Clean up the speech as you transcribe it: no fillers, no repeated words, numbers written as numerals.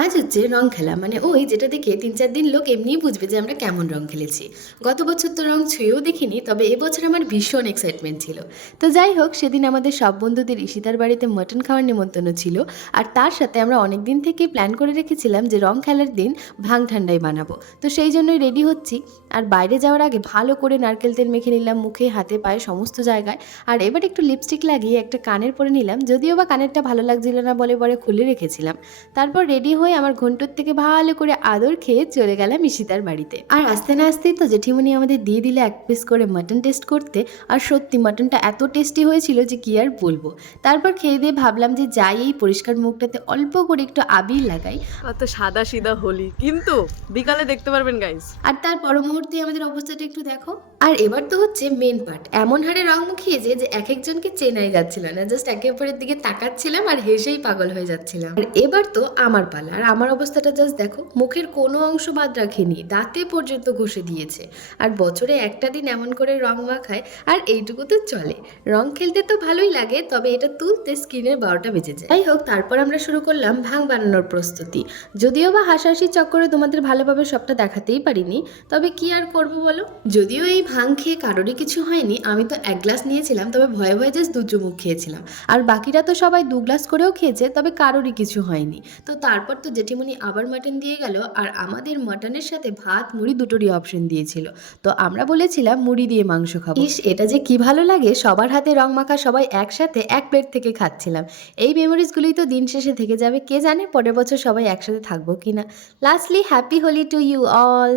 আজ হচ্ছে রং খেলা মানে ওই যেটা দেখে ৩-৪ দিন লোক এমনিই বুঝবে যে আমরা কেমন রং খেলেছি। গত বছর তো রং ছুঁয়েও দেখিনি, তবে এবছর আমার ভীষণ এক্সাইটমেন্ট ছিল। তো যাই হোক, সেদিন আমাদের সব বন্ধুদের ইশিতার বাড়িতে মটন খাওয়ার নিমন্ত্রণ ছিল। আর তার সাথে আমরা অনেক দিন থেকেই প্ল্যান করে রেখেছিলাম যে রং খেলার দিন ভাং ঠান্ডাই বানাবো। তো সেই জন্যই রেডি হচ্ছি। আর বাইরে যাওয়ার আগে ভালো করে নারকেল তেল মেখে নিলাম মুখে, হাতে, পায়ে, সমস্ত জায়গায়। আর এবার একটু লিপস্টিক লাগিয়ে একটা কানের পরে নিলাম, যদিও বা কানেরটা ভালো লাগছিল না বলে পরে খুলে রেখেছিলাম। তারপর রেডি হয়ে আমার ঘন্টর থেকে ভালো করে আদর খেয়ে চলে গেলাম ঈশিতার বাড়িতে। আর আসতে না আসতেই তো জেঠিমনি আমাদের দিয়ে দিলে এক পিস করে মাটন টেস্ট করতে। আর সত্যি মাটনটা এত টেস্টি হয়েছিল যে কি আর বলবো। তারপর খেয়ে দিয়ে ভাবলাম যে যাই এই পরিষ্কার মুখটাতে অল্প করে একটু আবির লাগাই। অত সাদা সিধা হোলি কিন্তু বিকালে দেখতে পারবেন গাইস। আর তার পর মুহূর্তে আমাদের অবস্থাটা একটু দেখো। আর এবার তো হচ্ছে মেন পার্ট, এমন হারে রং মুখিয়েছে যে এক একজনকে চেনাই যাচ্ছিল না, জাস্ট একে অপরের দিকে তাকাচ্ছিলাম আর হেসেই পাগল হয়ে যাচ্ছিলাম। আর এবার তো আমার পালা, আর আমার অবস্থাটা জাস্ট দেখো, মুখের কোনো অংশ বাদ রাখেনি, দাঁতে পর্যন্ত ঘষে দিয়েছে। আর বছরে একটা দিন এমন করে রং মাখায়, আর এইটুকু তো চলে। রং খেলতে তো ভালোই লাগে, তবে এটা তুলতে স্কিনের 12টা বেজে যায়। যাই হোক, তারপর আমরা শুরু করলাম ভাং বানানোর প্রস্তুতি। যদিও বা হাসাহাসির চক্করে তোমাদের ভালোভাবে সবটা দেখাতেই পারিনি, তবে কি আর করব বলো। যদিও এই ভাং খেয়ে কারোরই কিছু হয়নি, আমি তো 1 গ্লাস নিয়েছিলাম, তবে ভয়ে ভয়ে জাস্ট 2 চুমুক খেয়েছিলাম। আর বাকিরা তো সবাই 2 গ্লাস করেও খেয়েছে, তবে কারোরই কিছু হয়নি। তো তারপর তো জেঠিমনি আবার মাটন দিয়ে গেল, আর আমাদের মাটনের সাথে ভাত মুড়ি দুটোরই অপশন দিয়েছিল। তো আমরা বলেছিলাম মুড়ি দিয়ে মাংস খাবো। ইস, এটা যে কি ভালো লাগে, সবার হাতে রং মাখা, সবাই একসাথে এক প্লেট থেকে খাচ্ছিলাম। এই মেমোরিজগুলোই তো দিন শেষে থেকে যাবে, কে জানে পরের বছর সবাই একসাথে থাকবো কিনা। Lastly happy Holi to you all.